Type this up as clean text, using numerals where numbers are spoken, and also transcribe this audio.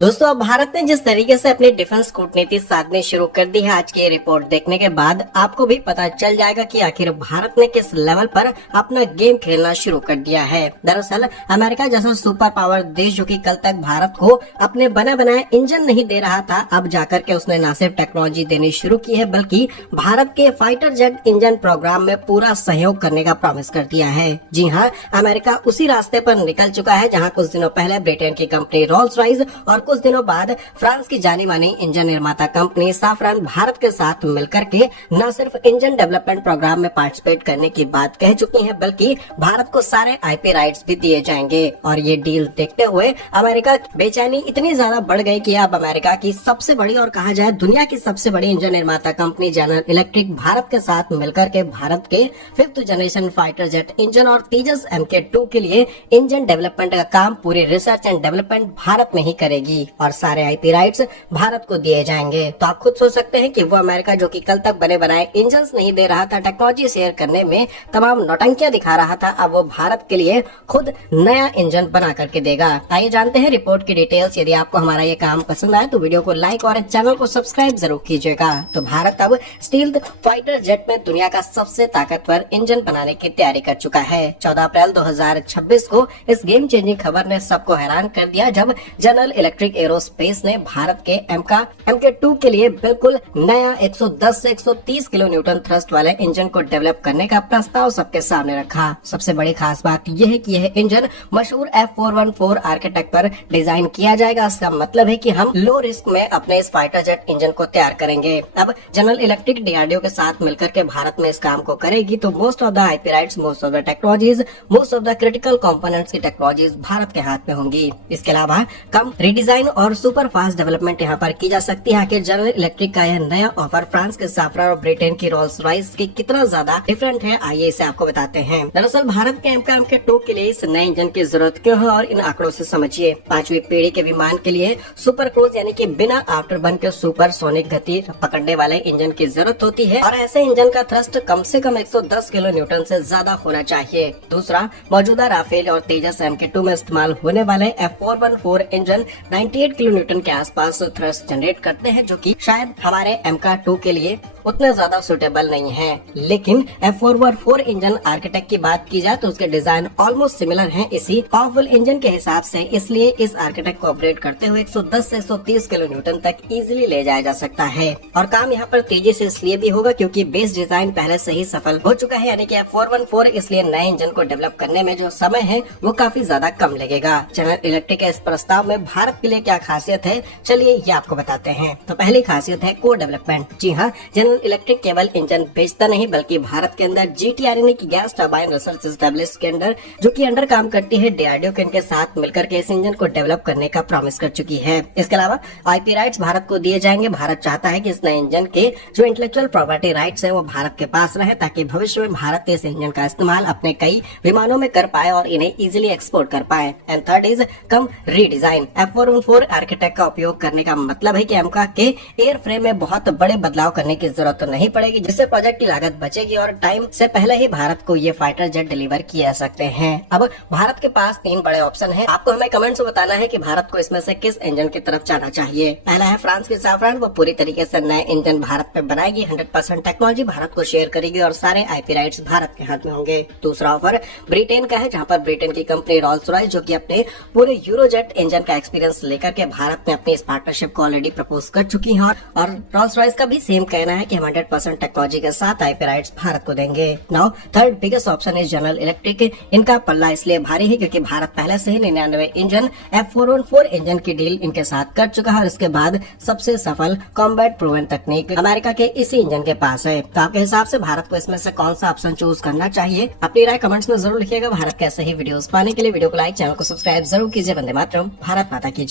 दोस्तों, अब भारत ने जिस तरीके से अपनी डिफेंस कूटनीति साधनी शुरू कर दी है, आज की रिपोर्ट देखने के बाद आपको भी पता चल जाएगा कि आखिर भारत ने किस लेवल पर अपना गेम खेलना शुरू कर दिया है। दरअसल अमेरिका जैसा सुपर पावर देश जो कि कल तक भारत को अपने बना बनाए इंजन नहीं दे रहा था, अब जाकर के उसने न सिर्फ टेक्नोलॉजी देनी शुरू की है बल्कि भारत के फाइटर जेट इंजन प्रोग्राम में पूरा सहयोग करने का प्रॉमिस कर दिया है। जी हाँ, अमेरिका उसी रास्ते पर निकल चुका है जहाँ कुछ दिनों पहले ब्रिटेन की कंपनी रोल्स रॉयस और कुछ दिनों बाद फ्रांस की जानी मानी इंजन निर्माता कंपनी साफरान भारत के साथ मिलकर के न सिर्फ इंजन डेवलपमेंट प्रोग्राम में पार्टिसिपेट करने की बात कह चुकी हैं, बल्कि भारत को सारे आईपी राइट्स भी दिए जाएंगे। और ये डील देखते हुए अमेरिका की बेचैनी इतनी ज्यादा बढ़ गई कि अब अमेरिका की सबसे बड़ी और कहा जाए दुनिया की सबसे बड़ी इंजन निर्माता कंपनी जनरल इलेक्ट्रिक भारत के साथ मिलकर के भारत के 5th generation fighter jet engine और तेजस MK2 के लिए इंजन डेवलपमेंट का काम पूरी रिसर्च एंड डेवलपमेंट भारत में ही करेगी और सारे आईपी राइट्स भारत को दिए जाएंगे। तो आप खुद सोच सकते हैं कि वो अमेरिका जो कि कल तक बने बनाए इंजन नहीं दे रहा था, टेक्नोलॉजी शेयर करने में तमाम नौटंकियां दिखा रहा था, अब वो भारत के लिए खुद नया इंजन बना करके देगा। आइए जानते हैं रिपोर्ट की डिटेल्स। यदि आपको हमारा ये काम पसंद आए तो वीडियो को लाइक और चैनल को सब्सक्राइब जरूर कीजिएगा। तो भारत अब स्टील्थ फाइटर जेट में दुनिया का सबसे ताकतवर इंजन बनाने की तैयारी कर चुका है। 14 अप्रैल 2026 को इस गेम चेंजिंग खबर ने सबको हैरान कर दिया जब जनरल इलेक्ट्रिक एरोस्पेस ने भारत के MK2 के लिए बिल्कुल नया 110 से 130 किलो न्यूटन थ्रस्ट वाले इंजन को डेवलप करने का प्रस्ताव सबके सामने रखा। सबसे बड़ी खास बात यह है कि यह इंजन मशहूर F414 आर्किटेक्ट पर डिजाइन किया जाएगा। इसका मतलब है कि हम लो रिस्क में अपने इस फाइटर जेट इंजन को तैयार करेंगे। अब जनरल इलेक्ट्रिक DRDO के साथ मिलकर के भारत में इस काम को करेगी, तो most of the IP rights, most of the technologies, most of the critical components की टेक्नोलॉजीज भारत के हाथ में होंगी। इसके अलावा कम रिडिजाइन और सुपर फास्ट डेवलपमेंट यहाँ पर की जा सकती है। आखिर जनरल इलेक्ट्रिक का यह नया ऑफर फ्रांस के साफरान और ब्रिटेन की रोल्स रॉयस की कितना ज्यादा डिफरेंट है, आइए इसे आपको बताते हैं। दरअसल भारत के MK2 के लिए इस नए इंजन की जरूरत क्यों है और इन आंकड़ों से समझिए। 5वीं पीढ़ी के विमान के लिए सुपर क्रूज यानी कि बिना आफ्टर बर्न के सुपर सोनिक गति पकड़ने वाले इंजन की जरूरत होती है और ऐसे इंजन का थ्रस्ट कम से कम 110 किलो न्यूटन से ज्यादा होना चाहिए। दूसरा, मौजूदा राफेल और तेजस MK2 में इस्तेमाल होने वाले F414 इंजन 98 किलो न्यूटन के आसपास थ्रस्ट जनरेट करते हैं, जो कि शायद हमारे MK2 के लिए उतने ज्यादा सुटेबल नहीं है। लेकिन F414 इंजन आर्किटेक्ट की बात की जाए तो उसके डिजाइन ऑलमोस्ट सिमिलर हैं इसी पावरफुल इंजन के हिसाब से, इसलिए इस आर्किटेक्ट को अपग्रेड करते हुए 110 से 130 किलो न्यूटन तक इजीली ले जाया जा सकता है। और काम यहाँ पर तेजी से इसलिए भी होगा क्योंकि बेस डिजाइन पहले से ही सफल हो चुका है, यानी कि F414, इसलिए नए इंजन को डेवलप करने में जो समय है वो काफी ज्यादा कम लगेगा। जनरल इलेक्ट्रिक के इस प्रस्ताव में भारत के लिए क्या खासियत है, चलिए ये आपको बताते हैं। तो पहली खासियत है को डेवलपमेंट। जी हाँ, जनरल इलेक्ट्रिक केवल इंजन बेचता नहीं बल्कि भारत के अंदर GTR यानी कि गैस टरबाइन रिसर्च एस्टेब्लिश के अंदर जो कि अंडर काम करती है DRDO के साथ मिलकर के इस इंजन को डेवलप करने का प्रॉमिस कर चुकी है। इसके अलावा आईपी राइट्स भारत को दिए जाएंगे। भारत चाहता है कि इस नए इंजन के जो इंटेलेक्चुअल प्रॉपर्टी राइट्स है वो भारत के पास रहे ताकि भविष्य में भारत इस इंजन का इस्तेमाल अपने कई विमानों में कर पाए और इन्हें इजिली एक्सपोर्ट कर पाए। And third is come redesign. F414 architect का उपयोग करने का मतलब है कि MK के एयर फ्रेम में बहुत बड़े बदलाव करने की जरूरत नहीं पड़ेगी, जिससे प्रोजेक्ट की लागत बचेगी और टाइम से पहले ही भारत को ये फाइटर जेट डिलीवर किए जा सकते हैं। अब भारत के पास 3 बड़े ऑप्शन हैं। आपको हमें कमेंट्स में बताना है कि भारत को इसमें से किस इंजन की तरफ जाना चाहिए। पहला है फ्रांस की साफरान, वो पूरी तरीके से नए इंजन भारत में बनाएगी, 100% टेक्नोलॉजी भारत को शेयर करेगी और सारे आईपी राइट्स भारत के हाथ में होंगे। दूसरा ऑफर ब्रिटेन का है, जहाँ पर ब्रिटेन की कंपनी रोल्स रॉयस जो की अपने पूरे यूरोजेट इंजन का एक्सपीरियंस लेकर के भारत में अपनी इस पार्टनरशिप को ऑलरेडी प्रपोज कर चुकी है और रोल्स रॉयस का भी सेम कहना है कि हम 100% टेक्नोलॉजी के साथ आईपी राइट्स भारत को देंगे। Now third biggest option is general electric. इनका पल्ला इसलिए भारी है क्योंकि भारत पहले से ही 99 इंजन F414 इंजन की डील इनके साथ कर चुका है और इसके बाद सबसे सफल कॉम्बैट प्रूवन तकनीक अमेरिका के इसी इंजन के पास है। तो आपके हिसाब से भारत को इसमें से कौन सा ऑप्शन चूज करना चाहिए, अपनी राय कमेंट्स में जरूर लिखिएगा। भारत के ऐसे ही वीडियोस पाने के लिए वीडियो को लाइक, चैनल को सब्सक्राइब जरूर कीजिए। वंदे मातरम, भारत माता की जय।